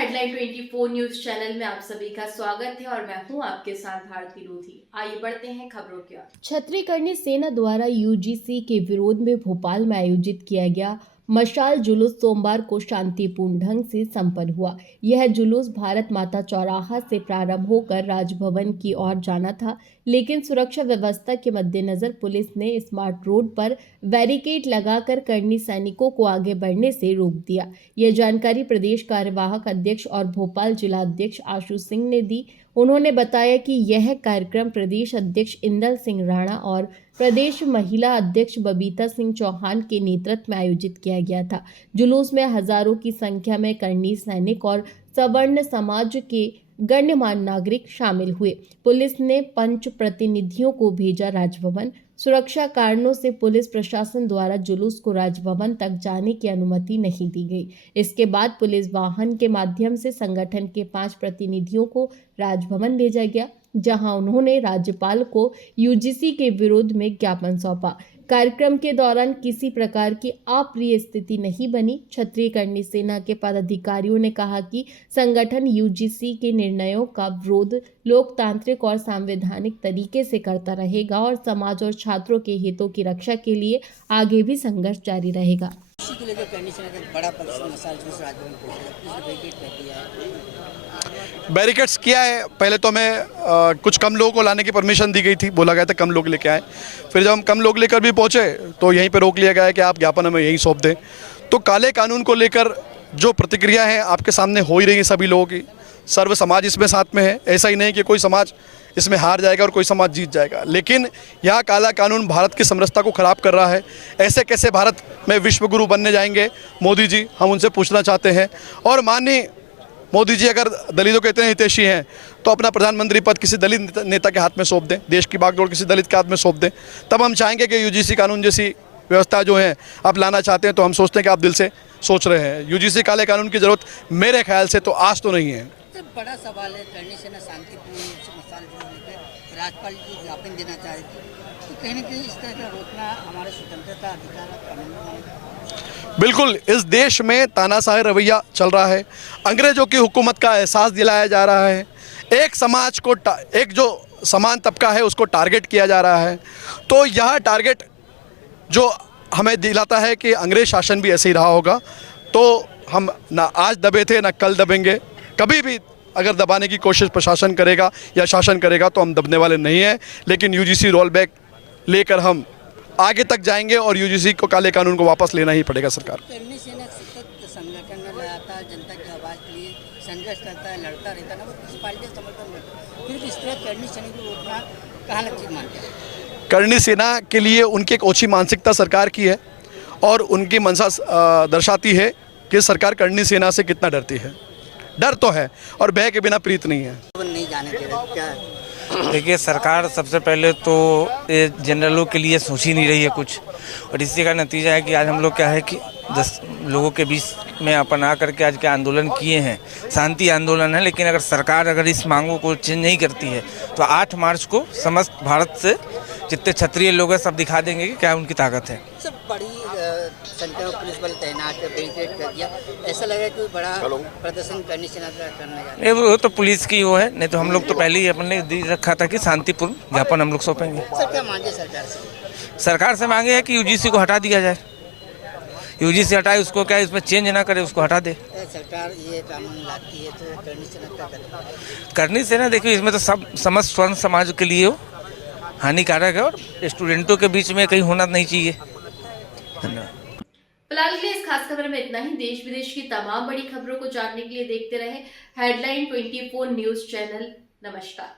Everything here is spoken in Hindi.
हेडलाइन 24 न्यूज चैनल में आप सभी का स्वागत है और मैं हूं आपके साथ भारती लोधी। आइए बढ़ते हैं खबरों की ओर। छतरी करनी सेना द्वारा यूजीसी के विरोध में भोपाल में आयोजित किया गया मशाल जुलूस सोमवार को शांतिपूर्ण ढंग से संपन्न हुआ। यह जुलूस भारत माता चौराहा से प्रारंभ होकर राजभवन की ओर जाना था, लेकिन सुरक्षा व्यवस्था के मद्देनजर पुलिस ने स्मार्ट रोड पर बैरिकेड लगाकर करनी सैनिकों को आगे बढ़ने से रोक दिया। यह जानकारी प्रदेश कार्यवाहक अध्यक्ष और भोपाल जिला अध्यक्ष आशु सिंह ने दी। उन्होंने बताया कि यह कार्यक्रम प्रदेश अध्यक्ष इंदल सिंह राणा और प्रदेश महिला अध्यक्ष बबीता सिंह चौहान के नेतृत्व में आयोजित किया गया था। जुलूस में हजारों की संख्या में करनी सैनिक और सवर्ण समाज के गण्यमान्य नागरिक शामिल हुए। पुलिस ने पंच प्रतिनिधियों को भेजा राजभवन। सुरक्षा कारणों से पुलिस प्रशासन द्वारा जुलूस को राजभवन तक जाने की अनुमति नहीं दी गई। इसके बाद पुलिस वाहन के माध्यम से संगठन के 5 प्रतिनिधियों को राजभवन भेजा गया, जहां उन्होंने राज्यपाल को यूजीसी के विरोध में ज्ञापन सौंपा। कार्यक्रम के दौरान किसी प्रकार की अप्रिय स्थिति नहीं बनी। क्षत्रिय करनी सेना के पदाधिकारियों ने कहा कि संगठन यूजीसी के निर्णयों का विरोध लोकतांत्रिक और संवैधानिक तरीके से करता रहेगा और समाज और छात्रों के हितों की रक्षा के लिए आगे भी संघर्ष जारी रहेगा। बैरिकेड्स किया है। पहले तो हमें कुछ कम लोगों को लाने की परमिशन दी गई थी, बोला गया था कम लोग लेके आए। फिर जब हम कम लोग लेकर भी पहुंचे तो यहीं पे रोक लिया गया है कि आप ज्ञापन हमें यहीं सौंप दें। तो काले कानून को लेकर जो प्रतिक्रिया है आपके सामने हो ही रही है सभी लोगों की। सर्व समाज इसमें साथ में है। ऐसा ही नहीं कि कोई समाज इसमें हार जाएगा और कोई समाज जीत जाएगा, लेकिन यह काला कानून भारत की समरसता को खराब कर रहा है। ऐसे कैसे भारत में विश्व गुरु बनने जाएंगे मोदी जी, हम उनसे पूछना चाहते हैं। और माननीय मोदी जी अगर दलितों के इतने हितैषी हैं तो अपना प्रधानमंत्री पद किसी दलित नेता के हाथ में सौंप दें, देश की बागडोर किसी दलित के हाथ में सौंप दें। तब हम चाहेंगे कि यूजीसी कानून जैसी व्यवस्था जो है आप लाना चाहते हैं तो हम सोचते हैं कि आप दिल से सोच रहे हैं। यूजीसी काले कानून की जरूरत मेरे ख्याल से तो आज तो नहीं है। बड़ा सवाल है, करनी सेना शांतिपूर्ण मसाल लेकर राज्यपाल जी ज्ञापन देना चाह रही थी, तो कहीं ना कहीं इस तरह का रोकना हमारे स्वतंत्रता अधिकार कानून। बिल्कुल, इस देश में तानाशाही रवैया चल रहा है। अंग्रेजों की हुकूमत का एहसास दिलाया जा रहा है। एक समाज को एक जो समान तबका है उसको टारगेट किया जा रहा है। तो यह टारगेट जो हमें दिलाता है कि अंग्रेज शासन भी ऐसे ही रहा होगा। तो हम ना आज दबे थे ना कल दबेंगे। कभी भी अगर दबाने की कोशिश प्रशासन करेगा या शासन करेगा तो हम दबने वाले नहीं हैं। लेकिन यूजीसी रोल बैक लेकर हम आगे तक जाएंगे और यूजीसी को काले कानून को वापस लेना ही पड़ेगा। सरकार करनी सेना सतत संगठन में लगातार जनता की आवाज़ के लिए संघर्ष करता है, लड़ता रहता है, म्यूनसिपालिटी समर्थन में, फिर इस तरह करनी सेना को रोकना कहाँ लग चीज मानते हैं? करनी सेना के लिए उनकी एक ओछी मानसिकता सरकार की है और उनकी मंशा दर्शाती है कि सरकार करनी सेना से कितना डरती है। डर तो है और भय के बिना प्रीत नहीं है। नहीं जाने दे रहे क्या? देखिए, सरकार सबसे पहले तो ये जनरलों के लिए सोच ही नहीं रही है कुछ, और इसी का नतीजा है कि आज हम लोग क्या है कि 10 लोगों के बीच में अपन आ करके आज के आंदोलन किए हैं। शांति आंदोलन है, लेकिन अगर सरकार अगर इस मांगों को चेंज नहीं करती है तो 8 मार्च को समस्त भारत से जितने क्षत्रिय लोग हैं सब दिखा देंगे कि क्या उनकी ताकत है। सब बड़ी संख्या में पुलिस बल तैनात है, बैरिकेड कर दिया, ऐसा लगा कि बड़ा प्रदर्शन करनी सेना करने जा रहे हैं। वो तो पुलिस की वो है, नहीं तो हम लोग तो पहले ही अपने दे रखा था कि शांतिपूर्ण ज्ञापन हम लोग सौंपेंगे। सर क्या मांगे सरकार से? सरकार से मांगे है कि यूजीसी को हटा दिया जाए। यूजीसी हटाए उसको क्या इसमें चेंज ना करे, उसको हटा दे। सरकार ये कानून लाती है तो करनी सेना क्या करे? करनी सेना देखिए इसमें तो सब समस्त स्वर्ण समाज के लिए हानिकारक है और स्टूडेंटों के बीच में कहीं होना नहीं चाहिए। धन्यवाद। फिलहाल के लिए इस खास खबर में इतना ही। देश विदेश की तमाम बड़ी खबरों को जानने के लिए देखते रहे हेडलाइन 24 न्यूज चैनल। नमस्कार।